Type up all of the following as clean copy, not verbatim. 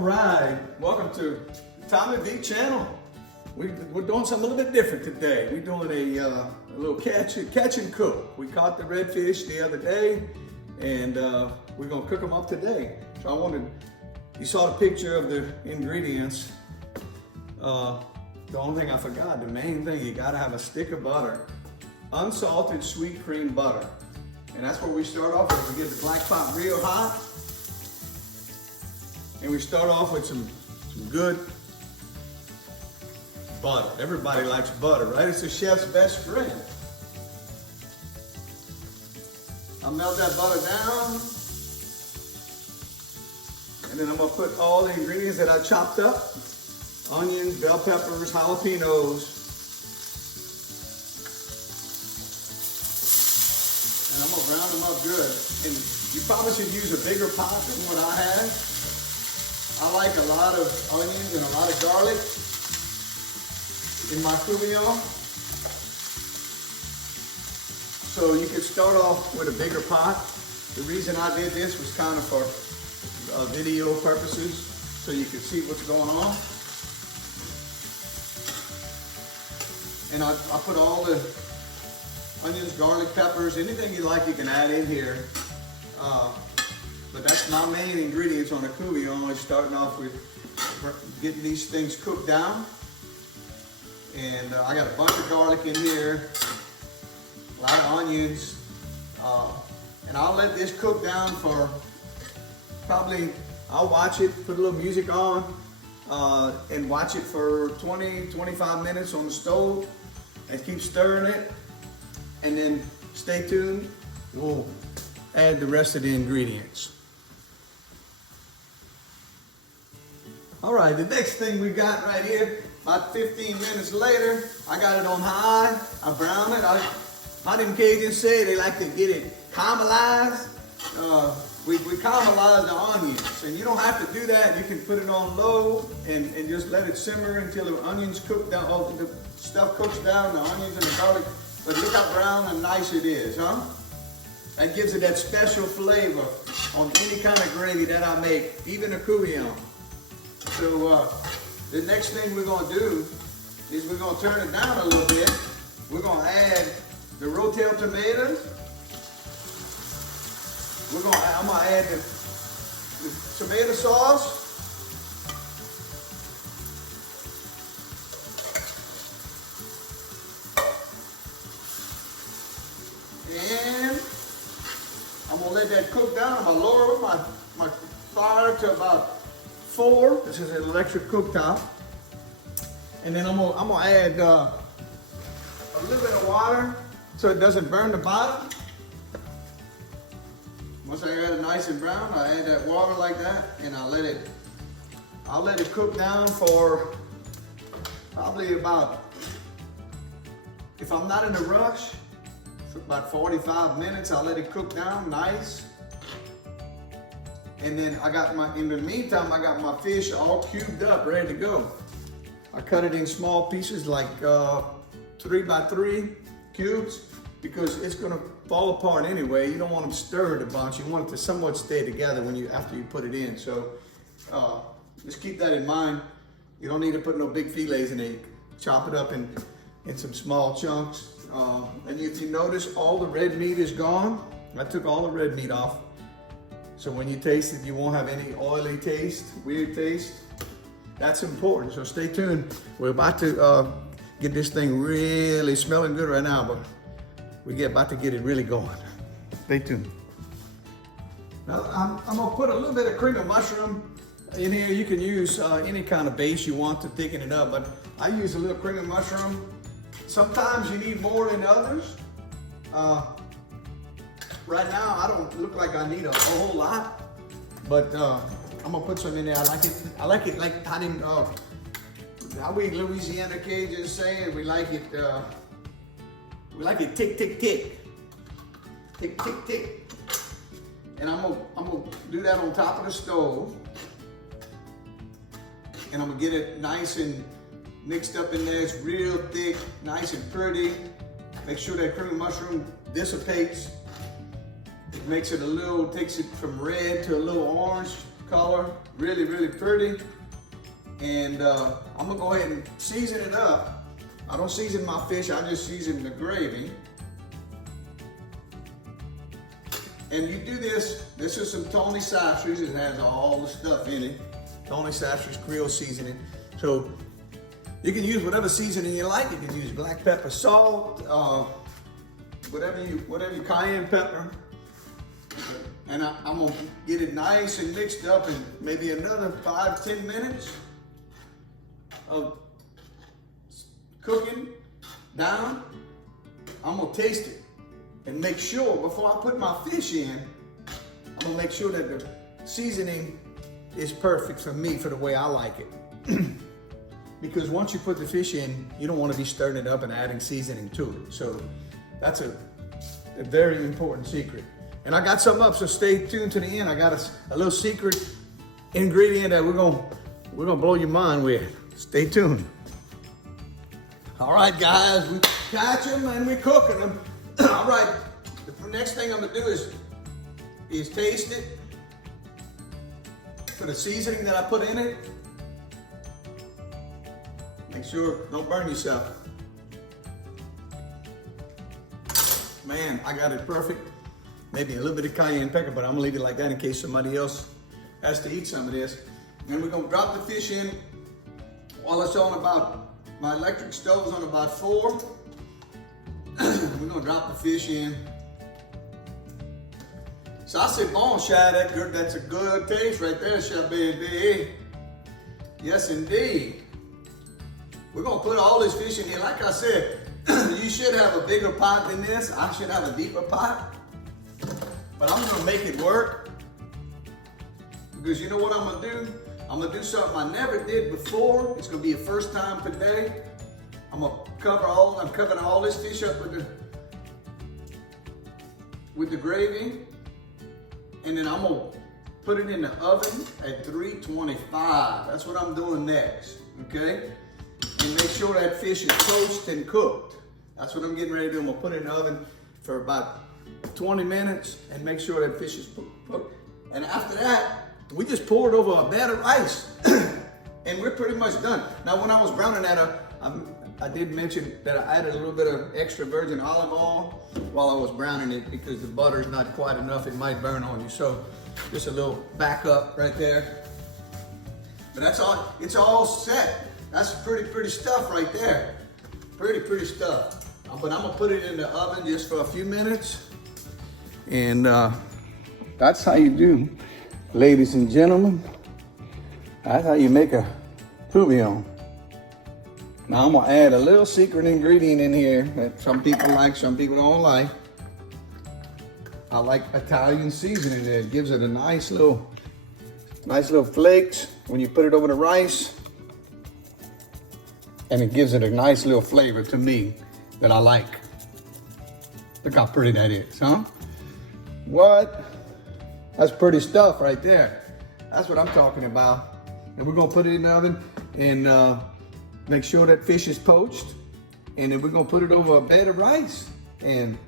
All right, welcome to Tommy V channel. We're doing something a little bit different today. We're doing a little catch and cook. We caught the redfish the other day, and we're gonna cook them up today. So you saw the picture of the ingredients. The only thing I forgot, the main thing, you gotta have a stick of butter. Unsalted sweet cream butter. And that's where we start off with. We get the black pot real hot. And we start off with some good butter. Everybody likes butter, right? It's a chef's best friend. I'll melt that butter down. And then I'm gonna put all the ingredients that I chopped up. Onions, bell peppers, jalapenos. And I'm gonna brown them up good. And you probably should use a bigger pot than what I have. I like a lot of onions and a lot of garlic in my Couvillion. So you can start off with a bigger pot. The reason I did this was kind of for video purposes, so you can see what's going on. And I put all the onions, garlic, peppers, anything you like you can add in here. But that's my main ingredients on the Couvillion. I'm starting off with getting these things cooked down. And I got a bunch of garlic in here, a lot of onions. And I'll let this cook down for probably, I'll watch it, put a little music on, and watch it for 20, 25 minutes on the stove and keep stirring it. And then stay tuned, we'll add the rest of the ingredients. All right, the next thing we got right here, about 15 minutes later, I got it on high, I brown it. How them Cajuns say they like to get it caramelized. We caramelize the onions, and you don't have to do that. You can put it on low and just let it simmer until the onions cook down, the stuff cooks down, the onions and the garlic. But look how brown and nice it is, huh? That gives it that special flavor on any kind of gravy that I make, even a Couvillion. So the next thing we're gonna do is we're gonna turn it down a little bit. We're gonna add the rotel tomatoes. I'm gonna add the tomato sauce. And I'm gonna let that cook down. I'm gonna lower my fire to about 4. This is an electric cooktop. And then I'm gonna add a little bit of water so it doesn't burn the bottom. Once I got it nice and brown, I add that water like that, and I'll let it cook down for probably about, if I'm not in a rush, for about 45 minutes. I'll let it cook down nice. And then in the meantime, I got my fish all cubed up, ready to go. I cut it in small pieces, like 3 by 3 cubes, because it's gonna fall apart anyway. You don't want them stirred a bunch. You want it to somewhat stay together after you put it in. So just keep that in mind. You don't need to put no big fillets in it. Chop it up in some small chunks. And if you notice, all the red meat is gone. I took all the red meat off. So when you taste it, you won't have any oily taste, weird taste. That's important, so stay tuned. We're about to get this thing really smelling good right now, but we're about to get it really going. Stay tuned. Now, I'm gonna put a little bit of cream of mushroom in here. You can use any kind of base you want to thicken it up, but I use a little cream of mushroom. Sometimes you need more than others. Right now, I don't look like I need a whole lot, but I'm gonna put some in there. I like it like how we Louisiana Cajuns say it. We like it tick, tick, tick. Tick, tick, tick. And I'm gonna do that on top of the stove. And I'm gonna get it nice and mixed up in there. It's real thick, nice and pretty. Make sure that cream of mushroom dissipates. It makes it takes it from red to a little orange color, really, really pretty. And I'm gonna go ahead and season it up. I don't season my fish, I just season the gravy. And you do this is some Tony Sacheries, it has all the stuff in it. Tony Sacheries Creole seasoning. So you can use whatever seasoning you like. You can use black pepper, salt, whatever you cayenne pepper. And I'm gonna get it nice and mixed up in maybe another 5-10 minutes of cooking down. I'm gonna taste it and make sure before I put my fish in, I'm gonna make sure that the seasoning is perfect for me, for the way I like it. Because once you put the fish in, you don't want to be stirring it up and adding seasoning to it. So that's a very important secret. And I got something up, so stay tuned to the end. I got a little secret ingredient that we're gonna blow your mind with. Stay tuned. All right, guys, we catch them and we're cooking them. All right, the next thing I'm gonna do is taste it for the seasoning that I put in it. Make sure, don't burn yourself. Man, I got it perfect. Maybe a little bit of cayenne pepper, but I'm gonna leave it like that in case somebody else has to eat some of this. And we're gonna drop the fish in while it's on my electric stove's on about 4. We're gonna drop the fish in. Ça c'est bon, Shad. That's a good taste right there, Shad baby. Yes, indeed. We're gonna put all this fish in here. Like I said, you should have a bigger pot than this. I should have a deeper pot. But I'm gonna make it work. Because you know what I'm gonna do? I'm gonna do something I never did before. It's gonna be a first time today. I'm covering all this fish up with the gravy. And then I'm gonna put it in the oven at 325. That's what I'm doing next, okay? And make sure that fish is poached and cooked. That's what I'm getting ready to do. I'm gonna put it in the oven for about 20 minutes and make sure that fish is cooked. And after that, we just pour it over a bed of rice. And we're pretty much done. Now, when I was browning that up, I did mention that I added a little bit of extra virgin olive oil while I was browning it because the butter's not quite enough. It might burn on you. So just a little backup right there. But that's all, it's all set. That's pretty stuff right there. Pretty stuff. But I'm gonna put it in the oven just for a few minutes. And that's how you do, ladies and gentlemen. That's how you make a Couvillion. Now I'm gonna add a little secret ingredient in here that some people like, some people don't like. I like Italian seasoning. It gives it a nice little flakes when you put it over the rice. And it gives it a nice little flavor to me that I like. Look how pretty that is, huh? What? That's pretty stuff right there. That's what I'm talking about. And we're gonna put it in the oven and make sure that fish is poached. And then we're gonna put it over a bed of rice. And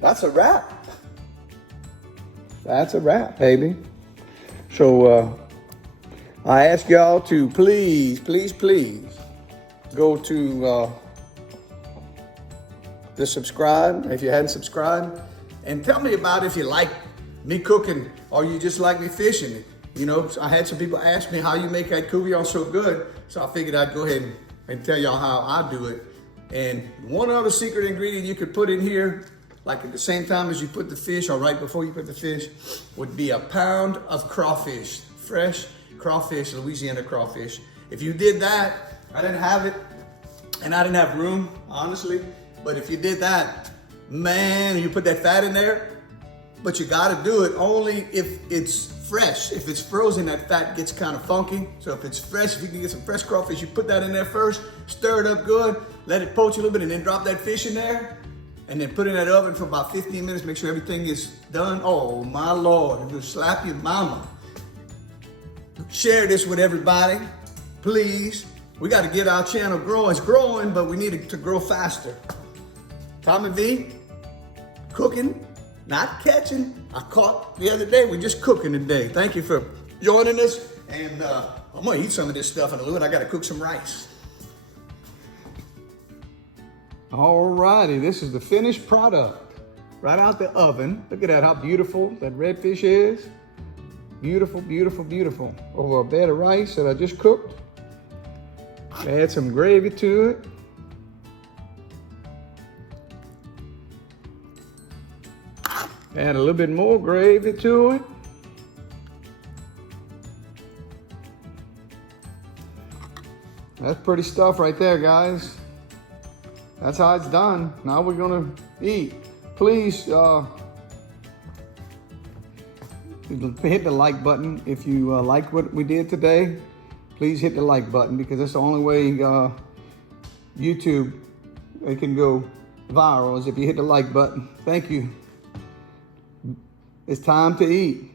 that's a wrap. That's a wrap, baby. So I ask y'all to please go to the subscribe if you hadn't subscribed, and tell me about if you like me cooking or you just like me fishing it. You know, I had some people ask me how you make that Couvillion so good, so I figured I'd go ahead and tell y'all how I do it. And one other secret ingredient you could put in here, like at the same time as you put the fish or right before you put the fish, would be a pound of crawfish, fresh crawfish, Louisiana crawfish. If you did that, I didn't have it, and I didn't have room, honestly. But if you did that, man, you put that fat in there, but you gotta do it only if it's fresh. If it's frozen, that fat gets kind of funky. So if it's fresh, if you can get some fresh crawfish, you put that in there first, stir it up good, let it poach a little bit, and then drop that fish in there, and then put it in that oven for about 15 minutes, make sure everything is done. Oh my Lord, it'll slap your mama. Share this with everybody, please. We got to get our channel growing. It's growing, but we need it to grow faster. Tommy V, cooking, not catching. I caught the other day. We're just cooking today. Thank you for joining us. And I'm gonna eat some of this stuff in a little bit. I gotta cook some rice. Alrighty, this is the finished product. Right out the oven. Look at that, how beautiful that redfish is. Beautiful, beautiful, beautiful. Over a bed of rice that I just cooked. Add some gravy to it. Add a little bit more gravy to it. That's pretty stuff right there, guys. That's how it's done. Now we're gonna eat. Please hit the like button if you like what we did today. Please hit the like button because that's the only way YouTube it can go viral is if you hit the like button. Thank you. It's time to eat.